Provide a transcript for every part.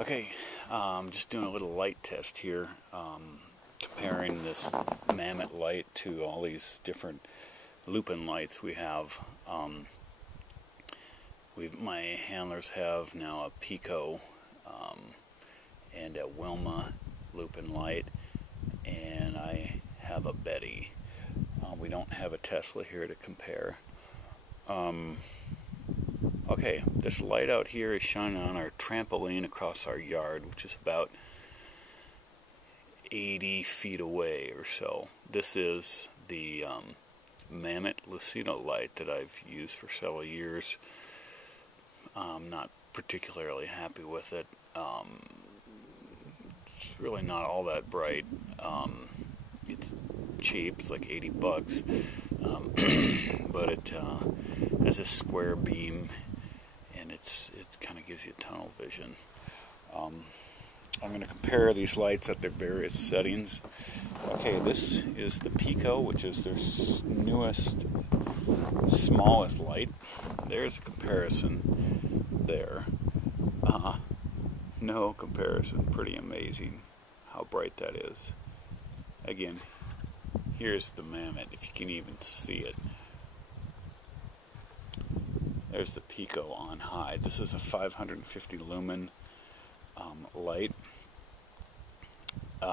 Okay, just doing a little light test here, comparing this Mammut light to all these different Lupine lights we have. My handlers have now a Piko and a Wilma Lupine light, and I have a Betty. We don't have a Tesla here to compare. Okay, this light out here is shining on our trampoline across our yard, which is about 80 feet away or so. This is the Mammut Lucido light that I've used for several years. I'm not particularly happy with it. It's really not all that bright. It's cheap, it's like 80 bucks, but it has a square beam, and it kind of gives you tunnel vision. I'm going to compare these lights at their various settings. Okay, this is the Piko, which is their newest, smallest light. There's a comparison there. No comparison. Pretty amazing how bright that is. Again, here's the Mammut, if you can even see it. There's the Piko on high. This is a 550 lumen light. The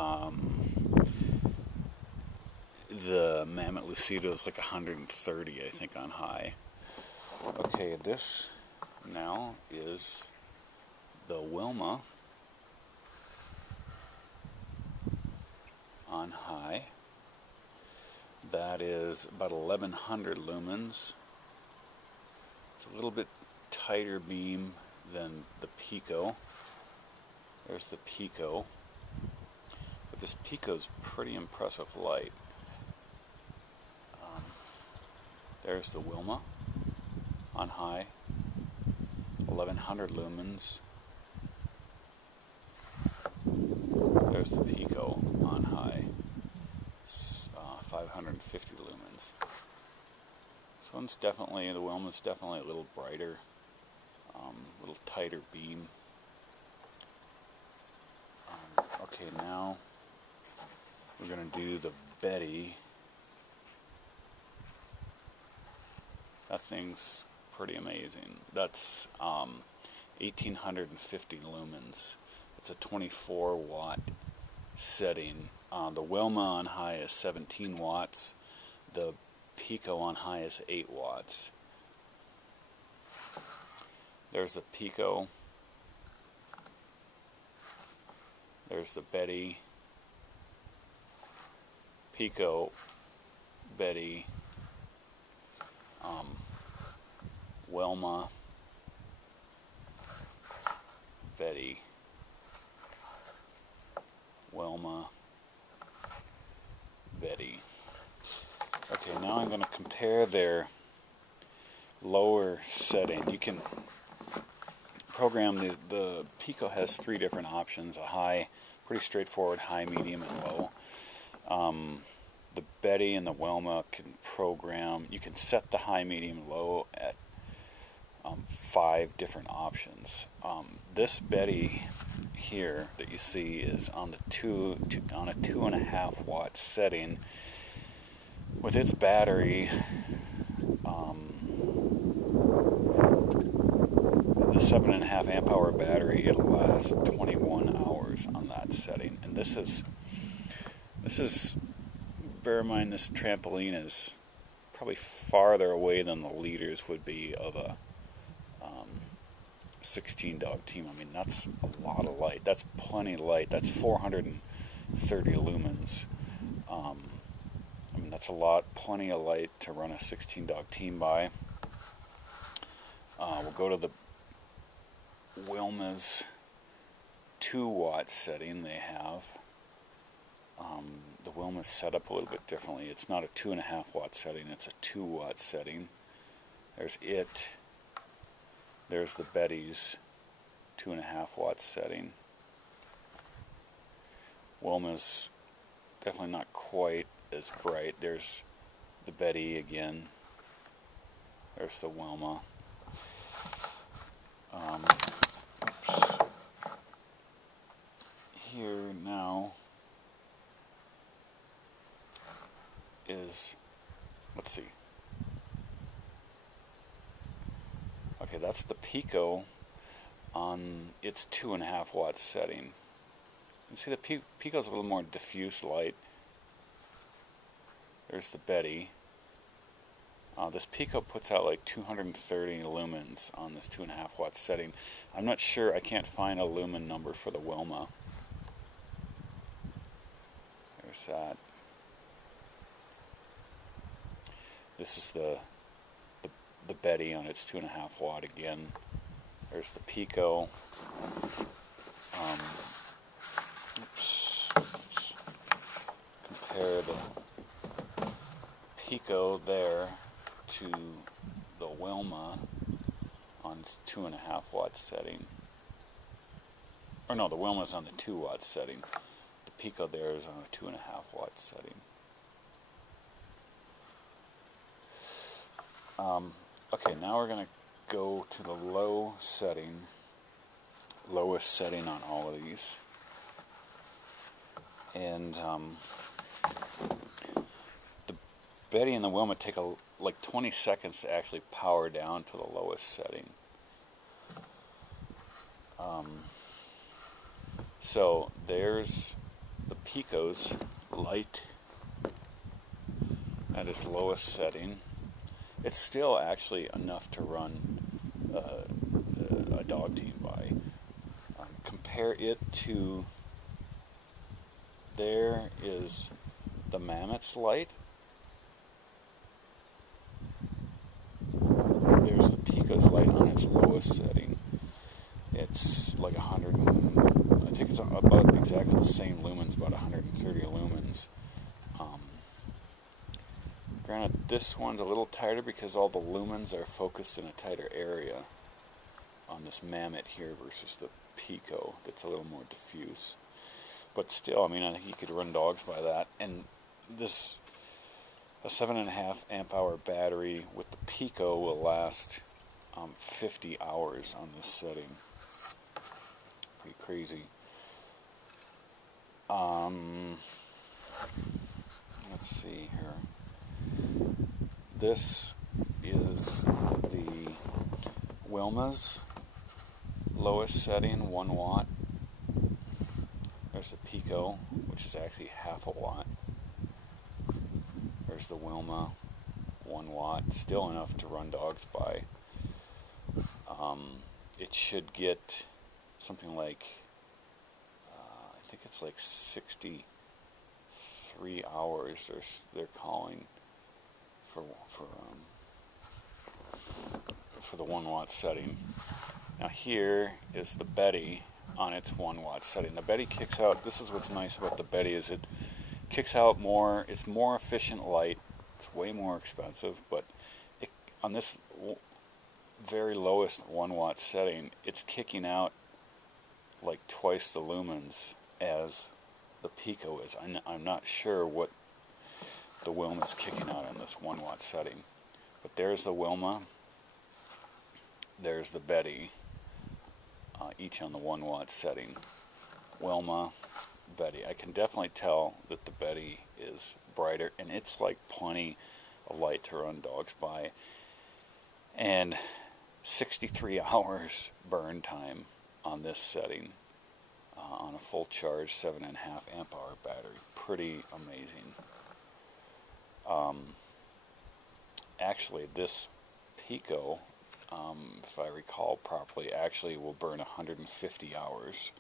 Mammut Lucido is like 130, I think, on high. Okay, this now is the Wilma on high. That is about 1100 lumens. It's a little bit tighter beam than the Piko. There's the Piko. But this Piko's pretty impressive light. There's the Wilma on high, 1100 lumens. There's the Piko on high, 550 lumens. This one's definitely, the Wilma's definitely a little brighter, a little tighter beam. Okay, now we're going to do the Betty. That thing's pretty amazing. That's 1850 lumens. It's a 24 watt setting. The Wilma on high is 17 watts. The Piko on high is 8 watts. There's the Piko. There's the Betty. Piko, Betty, Wilma, Betty, Wilma, Betty. Okay, now I'm going to compare their lower setting. You can program the Piko has 3 different options: a high, pretty straightforward, high, medium, and low. The Betty and the Wilma can program. You can set the high, medium, low at 5 different options. This Betty here that you see is on the on a 2.5 watt setting. With its battery, the 7.5 amp hour battery, it'll last 21 hours on that setting. And this is, bear in mind, this trampoline is probably farther away than the leaders would be of a 16 dog team. I mean, that's a lot of light. That's plenty of light. That's 430 lumens. I mean, that's a lot, plenty of light to run a 16 dog team by. We'll go to the Wilma's 2 watt setting they have. The Wilma's set up a little bit differently. It's not a 2.5 watt setting, it's a 2 watt setting. There's it. There's the Betty's 2.5 watt setting. Wilma's definitely not quite as bright. There's the Betty again. There's the Wilma. let's see. Okay, that's the Piko on its 2.5 watt setting. You see the Pico's a little more diffuse light. There's the Betty. This Piko puts out like 230 lumens on this 2.5 watt setting. I'm not sure, I can't find a lumen number for the Wilma. There's that. This is the Betty on its 2.5 watt again. There's the Piko. Let's compare the Piko there to the Wilma on its 2.5 watt setting. Or no, the Wilma's on the 2 watt setting. The Piko there is on a 2.5 watt setting. Okay, now we're going to go to the lowest setting on all of these. And the Betty and the Wilma take like 20 seconds to actually power down to the lowest setting. So there's the Piko's light at its lowest setting. It's still actually enough to run a dog team by. Compare it to, there is the Mammut's light. There's the Piko's light on its lowest setting. It's like 100, I think it's about exactly the same lumens, about 130 lumens. Granted, this one's a little tighter because all the lumens are focused in a tighter area on this Mammut here versus the Piko that's a little more diffuse. But still, I mean, I think you could run dogs by that. And this, a 7.5 amp hour battery with the Piko will last 50 hours on this setting. Pretty crazy. Let's see here. This is the Wilma's lowest setting, 1 watt. There's the Piko, which is actually 0.5 watt. There's the Wilma, 1 watt, still enough to run dogs by. It should get something like, I think it's like 63 hours they're calling for the 1 watt setting. Now here is the Betty on its 1 watt setting. The Betty kicks out, this is what's nice about the Betty, is it kicks out more, it's more efficient light, it's way more expensive, but on this very lowest 1 watt setting, it's kicking out like twice the lumens as the Piko is. I'm not sure what the Wilma's kicking out in this 1 watt setting. But there's the Wilma, there's the Betty, each on the 1 watt setting. Wilma, Betty. I can definitely tell that the Betty is brighter, and it's like plenty of light to run dogs by. And 63 hours burn time on this setting on a full charge 7.5 amp hour battery. Pretty amazing. Actually, this Piko, if I recall properly, actually will burn 150 hours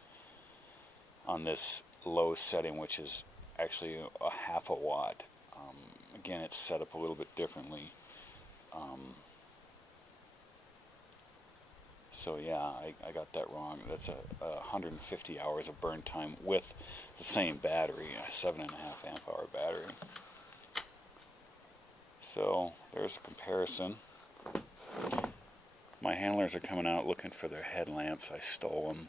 on this low setting, which is actually a 0.5 watt. Again, it's set up a little bit differently. So yeah, I got that wrong. That's a 150 hours of burn time with the same battery, a 7.5 amp hour battery. So there's a comparison. My handlers are coming out looking for their headlamps. I stole them.